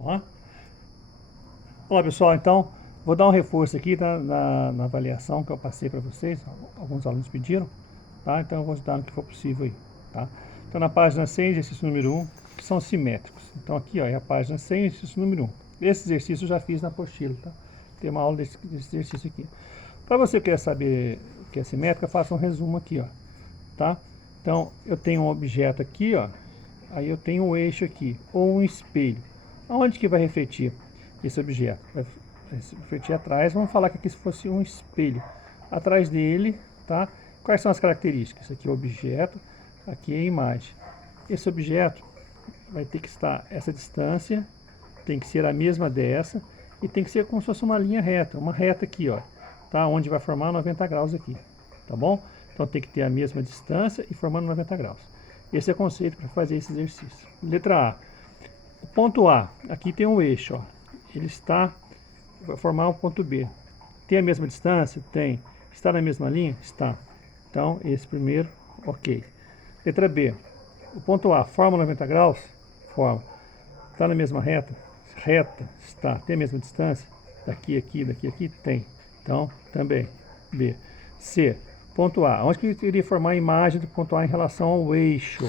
Ó. Olá pessoal, então vou dar um reforço aqui na avaliação que eu passei para vocês, alguns alunos pediram, tá? Então eu vou ajudar no que for possível aí, tá? Então na página 100, exercício número 1, que são simétricos. Então aqui ó, é a página 100, exercício número 1. Esse exercício eu já fiz na apostila, tá? Tem uma aula desse exercício aqui. Para você que quer saber o que é simétrica, faça um resumo aqui, ó, tá? Então eu tenho um objeto aqui, ó, aí eu tenho um eixo aqui, ou um espelho. Aonde que vai refletir esse objeto? Vai refletir atrás, vamos falar que aqui se fosse um espelho. Atrás dele, tá? Quais são as características? Aqui é o objeto, aqui é a imagem. Esse objeto vai ter que estar, essa distância tem que ser a mesma dessa, e tem que ser como se fosse uma linha reta, uma reta aqui, ó, tá? Onde vai formar 90 graus aqui, tá bom? Então tem que ter a mesma distância e formando 90 graus. Esse é o conceito para fazer esse exercício. Letra A. O ponto A, aqui tem um eixo, ó. Ele vai formar o ponto B. Tem a mesma distância? Tem. Está na mesma linha? Está. Então, esse primeiro, ok. Letra B. O ponto A forma 90 graus? Forma. Está na mesma reta? Reta. Está. Tem a mesma distância? Daqui, aqui, daqui, aqui? Tem. Então, também. B. C. Ponto A. Onde que ele iria formar a imagem do ponto A em relação ao eixo?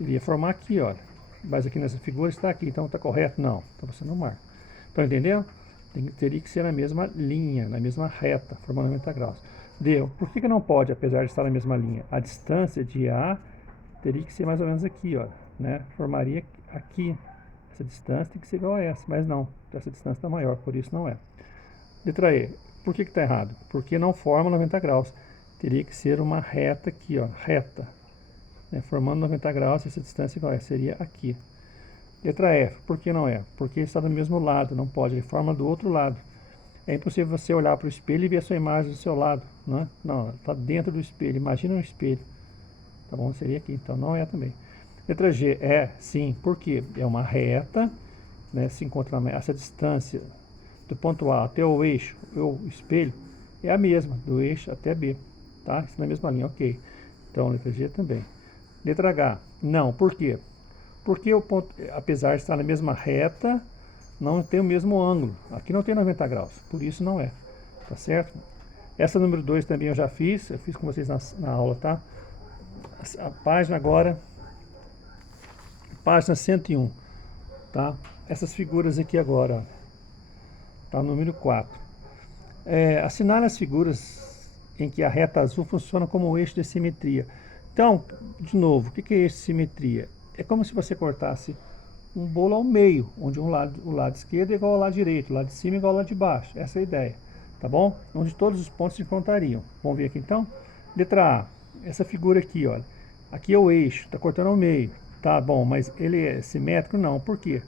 Ele ia formar aqui, olha. Mas aqui nessa figura está aqui, então está correto? Não. Então você não marca. Estão entendendo? Teria que ser na mesma linha, na mesma reta, formando 90 graus. D. Por que não pode, apesar de estar na mesma linha? A distância de A teria que ser mais ou menos aqui, ó, né? Formaria aqui. Essa distância tem que ser igual a essa, mas não. Essa distância está maior, por isso não é. Letra E. Por que está errado? Porque não forma 90 graus. Teria que ser uma reta aqui, ó, reta. Né? Formando 90 graus, essa distância igual a essa, seria aqui. Letra F. Por que não é? Porque está do mesmo lado, não pode. Ele forma do outro lado. É impossível você olhar para o espelho e ver a sua imagem do seu lado, não é? Não, está dentro do espelho. Imagina um espelho. Tá bom? Seria aqui, então não é também. Letra G. É, sim. Por quê? É uma reta, né? Se encontra essa distância do ponto A até o eixo, o espelho, é a mesma, do eixo até B, tá? Isso na mesma linha, ok. Então, letra G também. Letra H, não, por quê? Porque o ponto, apesar de estar na mesma reta, não tem o mesmo ângulo. Aqui não tem 90 graus, por isso não é, tá certo? Essa número 2 também eu fiz com vocês na aula, tá? A página agora, página 101, tá? Essas figuras aqui agora, ó. Tá, número 4. Assinale as figuras em que a reta azul funciona como o eixo de simetria. Então, de novo, o que é eixo de simetria? É como se você cortasse um bolo ao meio, onde o lado esquerdo é igual ao lado direito, o lado de cima é igual ao lado de baixo. Essa é a ideia, tá bom? Onde todos os pontos se encontrariam. Vamos ver aqui então? Letra A. Essa figura aqui, olha. Aqui é o eixo, está cortando ao meio. Tá bom, mas ele é simétrico? Não. Por quê?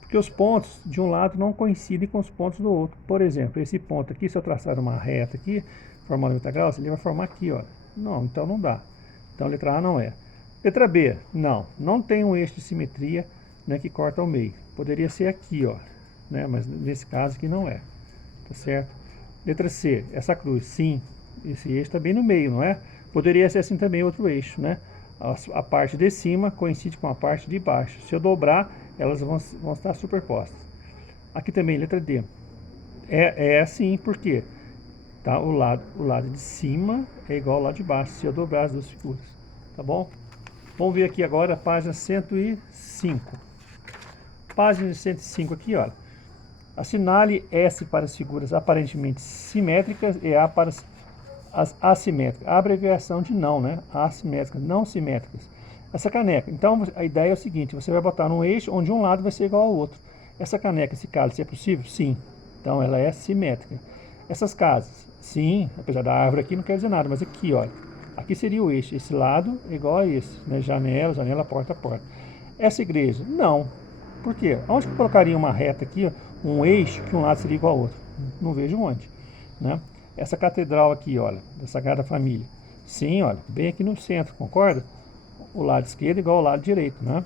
Porque os pontos de um lado não coincidem com os pontos do outro. Por exemplo, esse ponto aqui, se eu traçar uma reta aqui, formar 90 graus, ele vai formar aqui, ó. Não, então não dá. Então letra A não é. Letra B, não tem um eixo de simetria, né, que corta ao meio. Poderia ser aqui, ó, né, mas nesse caso aqui não é. Tá certo? Letra C, essa cruz, sim, esse eixo está bem no meio, não é? Poderia ser assim também outro eixo, né? A parte de cima coincide com a parte de baixo. Se eu dobrar, elas vão estar superpostas. Aqui também, letra D. É assim, por quê? Tá? O lado de cima é igual ao lado de baixo, se eu dobrar as duas figuras. Tá bom? Vamos ver aqui agora a página 105. Página 105 aqui, olha. Assinale S para as figuras aparentemente simétricas e A para as assimétricas. A abreviação de não, né? Assimétricas, não simétricas. Essa caneca. Então, a ideia é o seguinte, você vai botar num eixo onde um lado vai ser igual ao outro. Essa caneca, esse cálice, é possível? Sim. Então, ela é simétrica. Essas casas, sim, apesar da árvore aqui não quer dizer nada, mas aqui, olha. Aqui seria o eixo. Esse lado é igual a esse, né? Janela, porta, porta. Essa igreja, não. Por quê? Onde que eu colocaria uma reta aqui, ó, um eixo que um lado seria igual ao outro? Não vejo onde, né? Essa catedral aqui, olha, da Sagrada Família. Sim, olha, bem aqui no centro, concorda? O lado esquerdo igual ao lado direito, né?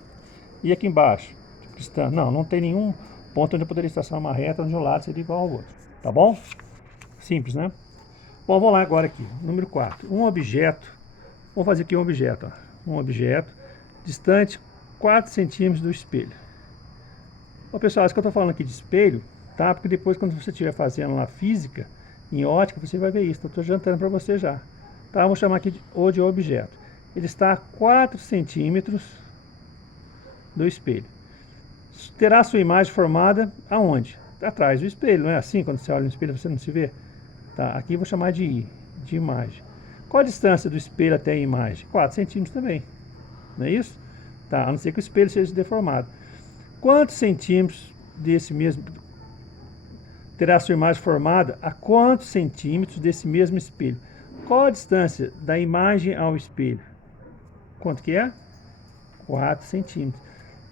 E aqui embaixo, cristã, não tem nenhum ponto onde eu poderia estacionar uma reta onde um lado seria igual ao outro, tá bom? Simples, né? Bom, vamos lá agora aqui, número 4. Um objeto, vamos fazer aqui um objeto, ó. Um objeto distante 4 centímetros do espelho. Ô, pessoal, isso que eu estou falando aqui de espelho, tá? Porque depois, quando você estiver fazendo lá física, em ótica, você vai ver isso. Eu estou jantando para você já. Tá? Vamos chamar aqui de objeto. Ele está a 4 centímetros do espelho. Terá sua imagem formada aonde? Atrás do espelho, não é assim? Quando você olha no espelho, você não se vê? Tá, aqui eu vou chamar de imagem. Qual a distância do espelho até a imagem? 4 centímetros também, não é isso? Tá, a não ser que o espelho seja deformado. Quantos centímetros desse mesmo terá sua imagem formada a quantos centímetros desse mesmo espelho? Qual a distância da imagem ao espelho? Quanto que é? 4 centímetros.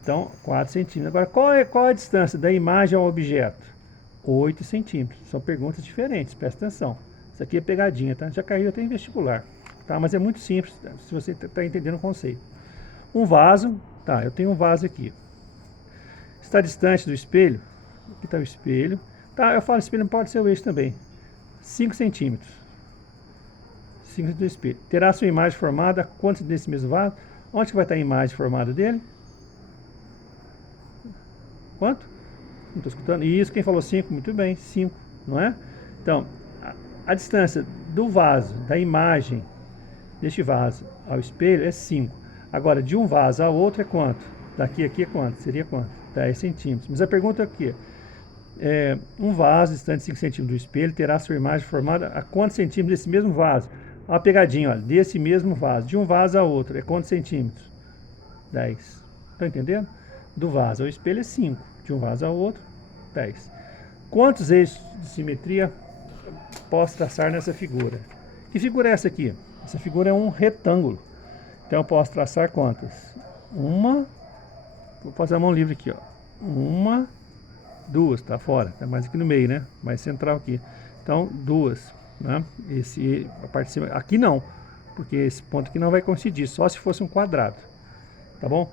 Então, 4 centímetros. Agora, qual é a distância da imagem ao objeto? 8 centímetros. São perguntas diferentes, presta atenção. Isso aqui é pegadinha, tá? Já caiu até em vestibular. Tá? Mas é muito simples, se você está entendendo o conceito. Um vaso, tá? Eu tenho um vaso aqui. Está distante do espelho. Aqui está o espelho. Tá, eu falo espelho, pode ser o eixo também. 5 centímetros. 5 centímetros do espelho. Terá sua imagem formada quanto desse mesmo vaso? Onde que vai estar a imagem formada dele? Quanto? Não estou escutando. Isso, quem falou 5? Muito bem, 5, não é? Então, a distância do vaso, da imagem deste vaso ao espelho é 5. Agora, de um vaso ao outro é quanto? Daqui aqui é quanto? Seria quanto? 10 centímetros. Mas a pergunta aqui é, um vaso distante 5 centímetros do espelho terá sua imagem formada a quantos centímetros desse mesmo vaso? Olha a pegadinha, olha, desse mesmo vaso, de um vaso ao outro, é quantos centímetros? 10. Está entendendo? Do vaso ao espelho é 5, de um vaso ao outro, 10. Quantos eixos de simetria posso traçar nessa figura? Que figura é essa aqui? Essa figura é um retângulo. Então eu posso traçar quantas? Uma, vou fazer a mão livre aqui, ó. Uma, duas, tá fora, tá mais aqui no meio, né? Mais central aqui. Então, duas, né? A parte de cima, aqui não, porque esse ponto aqui não vai coincidir, só se fosse um quadrado, tá bom?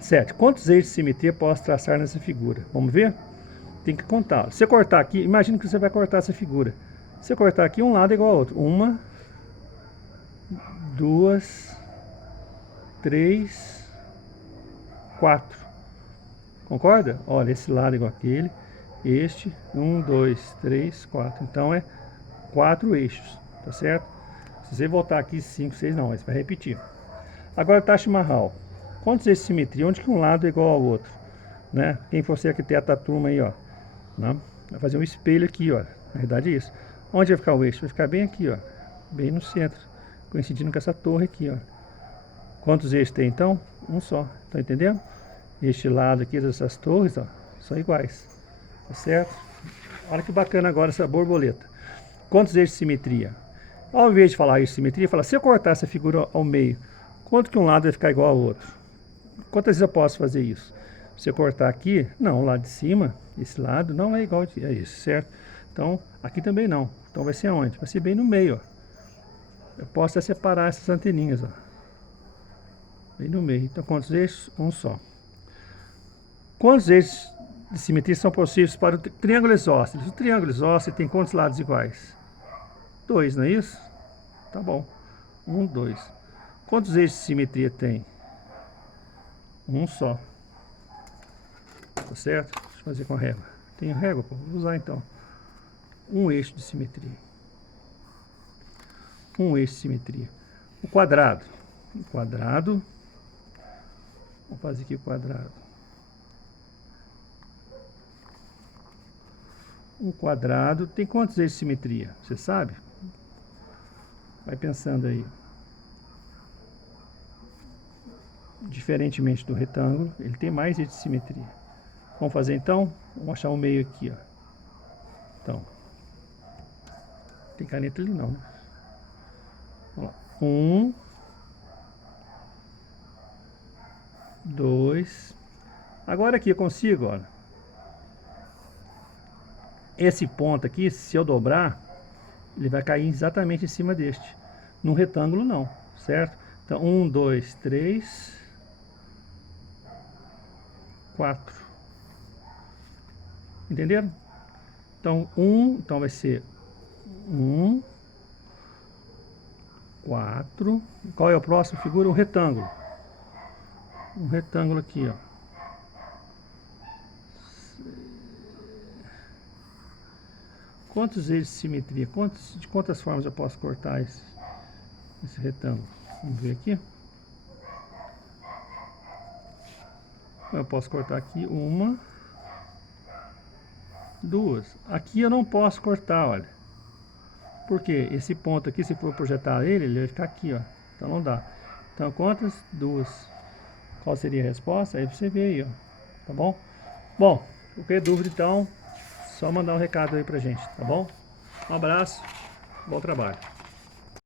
7. Quantos eixos de simetria posso traçar nessa figura? Vamos ver? Tem que contar. Se você cortar aqui, imagina que você vai cortar essa figura. Se você cortar aqui, um lado é igual ao outro. Uma, duas, três, 4. Concorda? Olha, esse lado é igual àquele. Este, 1, 2, 3, 4. Então é 4 eixos, tá certo? Se você voltar aqui 5, 6, não, mas vai repetir. Agora, Taj Mahal. Quantos eixos de simetria? Onde que um lado é igual ao outro? Né? Quem for ser arquiteto da turma aí, ó. Né? Vai fazer um espelho aqui, ó. Na verdade é isso. Onde vai ficar o eixo? Vai ficar bem aqui, ó. Bem no centro. Coincidindo com essa torre aqui, ó. Quantos eixos tem então? Um só. Tá entendendo? Este lado aqui dessas torres, ó, são iguais. Tá certo? Olha que bacana agora essa borboleta. Quantos eixos de simetria? Ao invés de falar eixo de simetria, fala, se eu cortar essa figura ao meio, quanto que um lado vai ficar igual ao outro? Quantas vezes eu posso fazer isso? Se eu cortar aqui, não, o lado de cima, esse lado não é igual a isso, certo? Então, aqui também não. Então vai ser aonde? Vai ser bem no meio, ó. Eu posso até separar essas anteninhas, ó. Bem no meio. Então, quantos eixos? Um só. Quantos eixos de simetria são possíveis para o triângulo isósceles? O triângulo isósceles tem quantos lados iguais? 2, não é isso? Tá bom. 1, 2. Quantos eixos de simetria tem? Um só. Tá certo? Deixa eu fazer com a régua. Tenho régua, pô. Vou usar então. Um eixo de simetria. Um eixo de simetria. O quadrado. O quadrado. Vou fazer aqui o quadrado. Um quadrado tem quantos eixos de simetria? Você sabe? Vai pensando aí. Diferentemente do retângulo, ele tem mais eixos de simetria. Vamos fazer então? Vamos achar o meio aqui, ó. Então, tem caneta ali não, né? Vamos lá. 1, 2. Agora aqui eu consigo, olha. Esse ponto aqui, se eu dobrar, ele vai cair exatamente em cima deste. Num retângulo não, certo? Então, 1, 2, 3, 4. Entenderam? Então, então vai ser 1, 4. Qual é o próximo figura? Um retângulo. Um retângulo aqui, ó. quantos eixos de simetria? De quantas formas eu posso cortar esse retângulo? Vamos ver aqui. Eu posso cortar aqui uma, duas. Aqui eu não posso cortar, olha. Porque esse ponto aqui, se for projetar ele vai ficar aqui, ó. Então não dá. Então quantas? Duas. Qual seria a resposta? Aí você vê aí, ó. Tá bom? Bom, qualquer dúvida então, só mandar um recado aí pra gente, tá bom? Um abraço, bom trabalho.